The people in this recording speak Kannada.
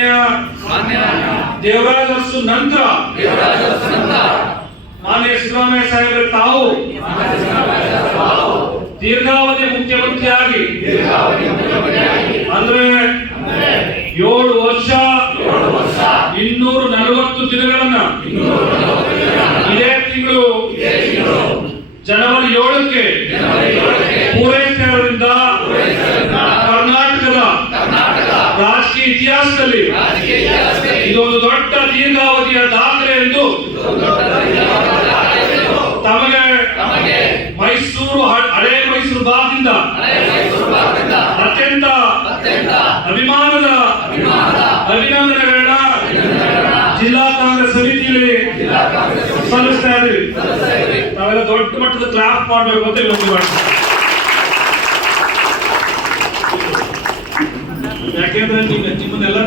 ಮಾನ್ಯ ದೇವರಾಜ ಅರಸು ನಂತರ ಮಾನ್ಯ ಸಿದ್ದರಾಮಯ್ಯ ಸಾಹೇಬರು ತಾವು ದೀರ್ಘಾವಧಿ ಮುಖ್ಯಮಂತ್ರಿಯಾಗಿ ಅಂದ್ರೆ 7 ವರ್ಷ 240 ದಿನಗಳನ್ನ ಇದೇ ತಿಂಗಳು ಜನವರಿ 7ಕ್ಕೆ ಪೂರೈಸಿರುವುದರಿಂದ ಕರ್ನಾಟಕದ ರಾಜಕೀಯ ಇತಿಹಾಸದಲ್ಲಿ ಇದೊಂದು ದೊಡ್ಡ ದೀರ್ಘಾವಧಿಯ ದಾಖಲೆ ಎಂದು ತಮಗೆ ಮೈಸೂರು ಹಳೆ ಮೈಸೂರು ಭಾಗದಿಂದ ಅತ್ಯಂತ ಅಭಿಮಾನದ ಅಭಿನಂದನೆಗಳನ್ನ ಜಿಲ್ಲಾ ಕಾಂಗ್ರೆಸ್ ಸಮಿತಿಯಲ್ಲಿ ಸಲ್ಲಿಸ್ತಾ ಇದ್ದೀವಿ. ನಾವೆಲ್ಲ ದೊಡ್ಡ ಮಟ್ಟದ ಕ್ಲಾಪ್ ಮಾಡಬೇಕು ಅಂತ ವಿನಂತಿ ಮಾಡ್ತೀವಿ. ಯಾಕೆಂದ್ರೆ ನಿಮ್ಮನ್ನೆಲ್ಲ